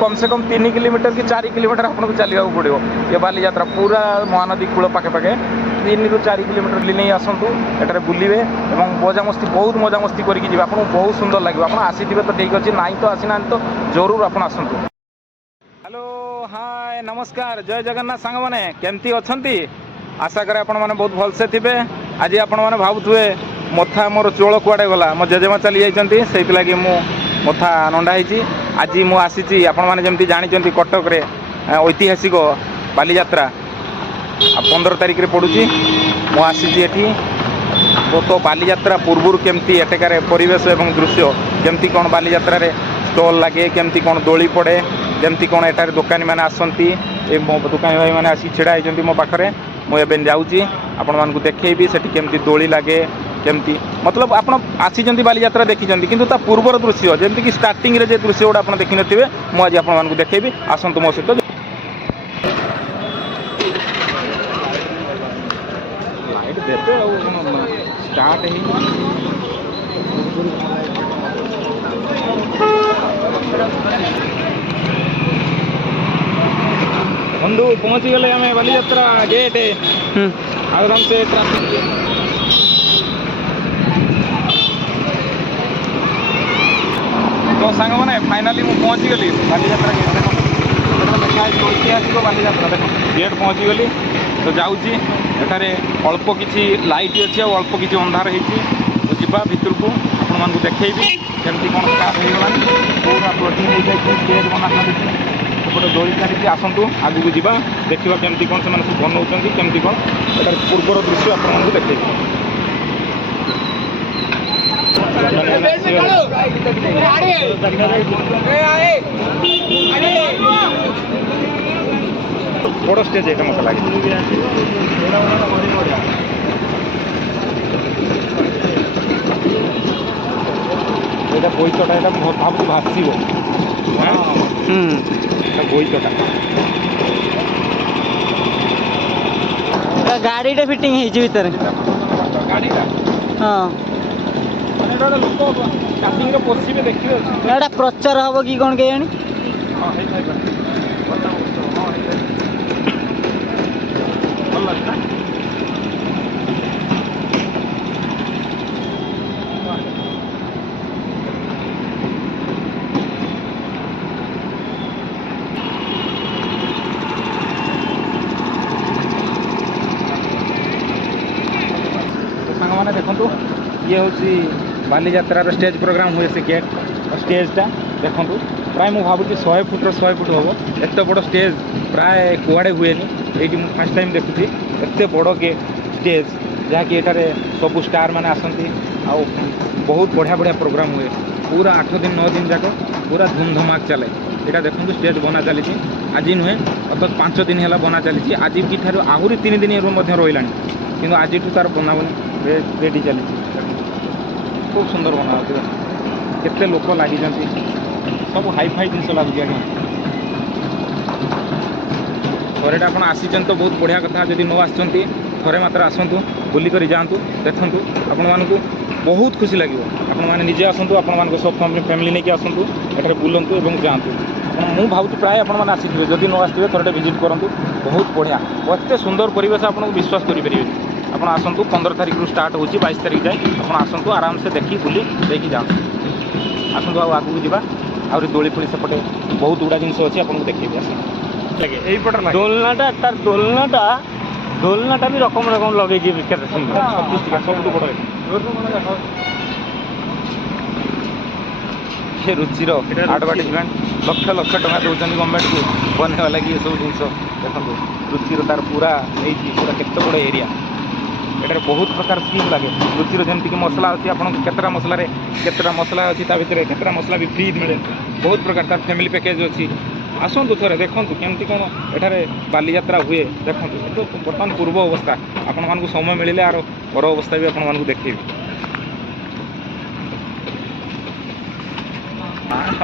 कम से कम 3 किलोमीटर कि 4 किलोमीटर आपको चलने पड़ो ये बाली यात्रा पूरा महानदी कूल पाखे पाखे 3 ରୁ 4 किलोमीटर नहीं आसतु एठार बुलवे और मजामस्ती बहुत मजामस्ती करके जी आपको बहुत सुंदर लगे आप आसीथे तो ठीक अच्छे ना तो आसीना तो जरूर आप आसतु। हेलो हाय नमस्कार जय जगन्नाथ सांग मैंने केमती अच्छा आशा करे आपण मैंने बहुत भलसे थे। आज आपण मैंने भावुए मथा मोर चोल कुआड़े गला मो जेजेमा चली जाती से लगी मु मथा नंडा होती। आज मुझी आपण मैंने जमी जानते कटक रे ऐतिहासिक बाली यात्रा 15 तारिख रे पड़ुची मुझी तो बाली यात्रा पूर्व केमती एटेकार परिवेश एवं दृश्य केमती कौन बाली यात्रा रे स्टॉल लगे केमती कौन दोली पड़े केमती कौन एटार दुकानी मैंने आसती दुकानी भाई मैंने आसी छिड़ा होती मो पाखे मुझे जाऊँगी आपण मानक देखी से केमती दोली लगे केमती मतलब आप आसी बाली यात्रा देखी किंतु ता पूर्वर दृश्य जमीक स्टार्टिंग रे दृश्य गुड़ा आप देखी थे मुझे आपको देखी आसतु मो सहित लाइट देते स्टार्ट बंधु पहुँची गले आम बाली यात्रा गेट आराम से ट्राफिक तो सांग मैंने फाइनाली मुझे पहुँची गली बाली यात्रा गेट देखा ऐतिहासिक बाली यात्रा देख गेट पहुँची गली तो जाऊँगी एठारे अल्प किसी लाइट अच्छी और अल्प किसी अंधार होती तो जीवा भितर को आपण मानक देखी केमती कौन स्टार्ट हो पूरा प्रोटीन हो जाए स्टेज बना गोटे दौड़ी चली आसतु आगू जावा देखा केमती कौन से सब बनाऊँ केमती कौन एटार पूर्वर दृश्य आपको देखे बड़ स्टेज है मत लगे ये बोईतटा ये भाव भाषिव बोईतटा गाड़ी फिटिंग भीतर गाड़ी हाँ लोक स्टार्टिंग पशे देखिए प्रचार हम कि कौन के जानी भल लगे देखो ये हूँ बाली यात्रार स्टेज प्रोग्राम हुए से गेट स्टेजटा देखो प्राय मुझे भावुँ 100 फुट 100 फुट हम एत बड़ स्टेज प्राय कुआड़े हुए ये फर्स्ट टाइम देखुची एत बड़ गेट स्टेज जहाँकि एटारे सब स्टार मैंने आसती आ बहुत बढ़िया बढ़िया प्रोग्राम हुए पूरा 8 दिन 9 दिन जाक पूरा धूमधमाक चले यहाँ देखो स्टेज बना चली आज नुहे अत 5 दिन है बना चली आज की आहरी 3 दिन रहा कि आज तार बनाबनी रेडी चली खूब सुंदर बना केते लोक लगी सब हाई फाई जिन लगुच आगे थे आप आसी तो बहुत बढ़िया कथा जब न आसती थे मात्र आसतु बुलिक जातु देखूँ आपण मानक बहुत खुशी लगे आपण मैंने निजे आसतु आपण सब फैमिली नहीं आसतु एठार बुलतु और जातु मुझे भावुँ प्राय आपने आसी जदि न आसते थे विजिट करूँ बहुत बढ़िया एत सुंदर परिवेश आपको विश्वास करेंगे आप आसतु 15 तारिख रू स्टार्ट हो 22 तारिख जाए आप आसतु आराम से देखी बुली देखी जातु आसतु आगू जावा आहरी दोली फोली सेपटे बहुत गुड़ा जिन अच्छी आपको देखिए आस दोलनाटा तार दोलनाटा भी रकम रकम लगे सब बड़ ये रुचिर आडभाटाइजमेंट लक्ष लक्ष टका दौरान गवर्नमेंट को बनवा लगी ये सब जिन देखो रुचिर तार पूरा नहीं पूरा केते बड़ एरिया एटार बहुत प्रकार स्कीम लगे रुचिर जमीक मसला अच्छी आपड़ा मसला अच्छी केतरा मसला भी फ्री मिले बहुत प्रकार तार फैमिली पैकेज अच्छी आसतु थे देखूँ केमती कौन एठार बाली यात्रा हुए देखूँ तो बर्तमान पूर्व अवस्था आपण मानक समय मिले आर पर अवस्था भी आपण मानक देखी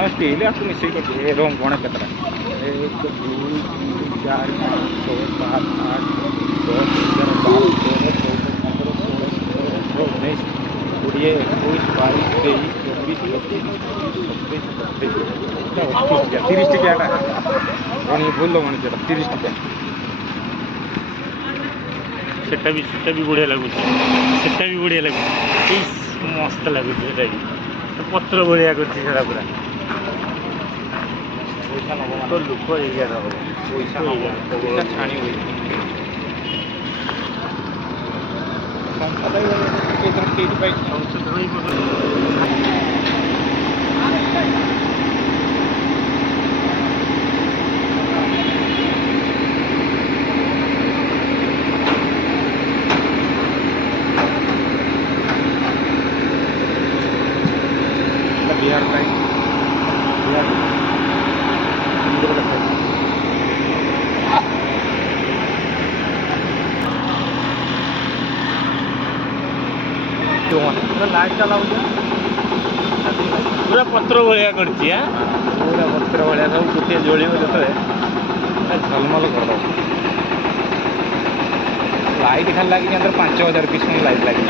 स्टील आपको मिसेक कर गणे केतरा 1 2 3 4 5 6 7 8 10 11 12 13 14 15 16 17 18 19 20 21 22 23 30 टिकियाटा भूल मଣିଷ 30 टिकिया सेटा भी बढ़िया लगुच सेटा भी बढ़िया लगुच मस्त लगुच सेटा भी पत्र बढ़िया कर पूरा तो लुक पैसा छाणी हुई बिहार लाइन लाइट चलाऊ पूरा पत्र भाया कर पूरा पत्र भाया सब गोटे जलिव जो झलमल कर लाइट खाली लगी 5000 पीस लाइट लगी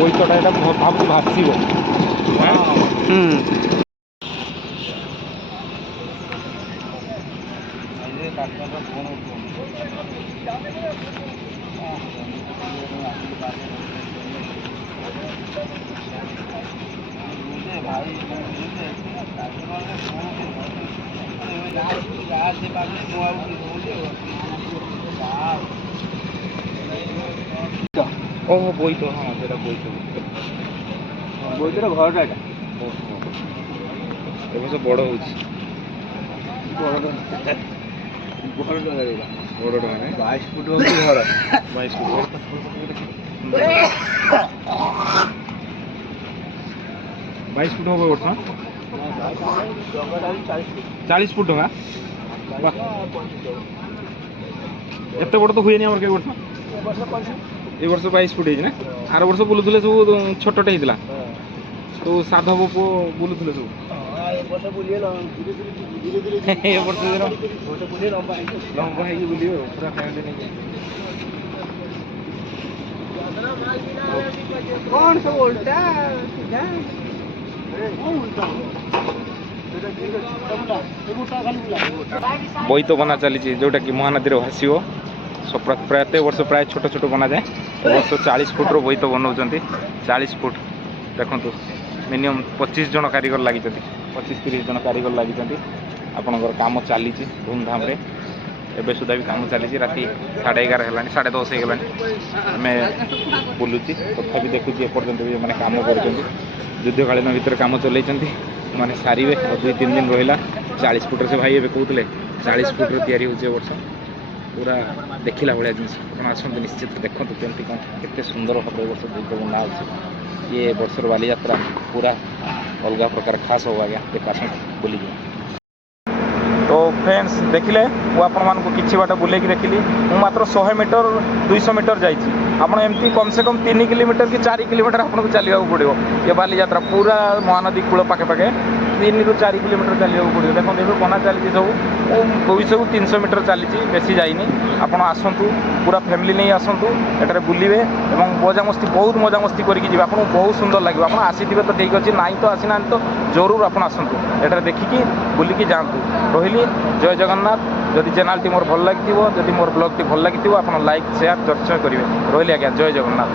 पैसाटा এটা ভাবছি ভাসিব ও বই তো হ্যাঁ সেটা বই তো বইটার ঘরটা এটা এবছর বড় হচ্ছে বড়টা মানে 22 ফুট হচ্ছে ঘর 22 ফুট 22 ফুট হবে ବର୍ଷ 40 ফুট ଟଙ୍କା ଏତେ ବଡ଼ ତ ହୁଏନି ଆମର କେବେ ବର୍ଷ ଏ ବର୍ଷ 22 ଫୁଟ ହେଇଛି ନା ଆର ବର୍ଷ ବୁଲୁଥିଲେ ସବୁ ଛୋଟଟେ ହେଇଥିଲା ସବୁ ସାଧବ ପୁଅ ବୁଲୁଥିଲେ ସବୁ ଏ ବର୍ଷ ଲମ୍ବା ହେଇକି ବୁଲିବ ପୁରା ଫ୍ୟାମିଲି ନେଇକି କଣ ସବୁ ଓଲଟା ବୋଇତ ବନା ଚାଲିଛି ଯୋଉଟାକି ମହାନଦୀରେ ଭାସିବ ପ୍ରତ୍ୟେକ ବର୍ଷ ପ୍ରାୟ ଛୋଟ ଛୋଟ ବନାଯାଏ ଏ ବର୍ଷ 40 ଫୁଟର ବୋଇତ ବନାଉଛନ୍ତି 40 ଫୁଟ ଦେଖନ୍ତୁ ମିନିମମ୍ 25 ଜଣ କାରିଗର ଲାଗିଛନ୍ତି 25-30 ଜଣ କାରିଗର ଲାଗିଛନ୍ତି ଆପଣଙ୍କର କାମ ଚାଲିଛି ଧୁମଧାମରେ ଏବେ ସୁଦ୍ଧା ବି କାମ ଚାଲିଛି ରାତି 11:30 ହେଲାଣି 10:30 ହେଇଗଲାଣି ଆମେ ବୁଲୁଛି ତଥାପି ଦେଖୁଛି ଏପର୍ଯ୍ୟନ୍ତ ବି ମାନେ କାମ କରୁଛନ୍ତି ଯୁଦ୍ଧକାଳୀନ ଭିତରେ କାମ ଚଲେଇଛନ୍ତି ମାନେ ସାରିବେ 2-3 ଦିନ ରହିଲା 40 ଫୁଟର ସେ ଭାଇ ଏବେ କହୁଥିଲେ 40 ଫୁଟର ତିଆରି ହେଉଛି ଏ ବର୍ଷ पूरा देखला भाया जिन आसतु निश्चित देखो केमती कौन के सुंदर भाव वर्ष बोईत बना अच्छे ये वर्षर बाली यात्रा पूरा अलग प्रकार खास हो आज्ञा देख आस बुली तो फ्रेंड्स देखिले वो आपण मानक किछि बाट बुलेकी देखिली मु मात्र 100 मीटर 200 मीटर जाइछि आपण एमती कम से कम 3 किलोमीटर कि 4 किलोमीटर आपन को चलिया पड़ो ये बाली यात्रा पूरा महानदी कूल पाखे पाखे 3 ରୁ 4 किलोमीटर चलिया पड़ो देखो ये बना चली सब 200 300 मीटर चली बेसी जाइनी आपण आसतु पूरा फैमिली नहीं आसतु एटारे बुलिबे एवं मजामस्ती बहुत मजामस्ती करके जी आपको बहुत सुंदर लगे आप आसीथे तो ठीक अच्छे ना तो आसीना तो जरूर आपण आसतु एठार देखिकी बुलिकी जातु रही जय जगन्नाथ जदि चैनल टी मोर भल लगी जदि मोर ब्लॉग टी भल लगी आप लाइक शेयर चर्चा करेंगे रही आज्ञा जय जगन्नाथ।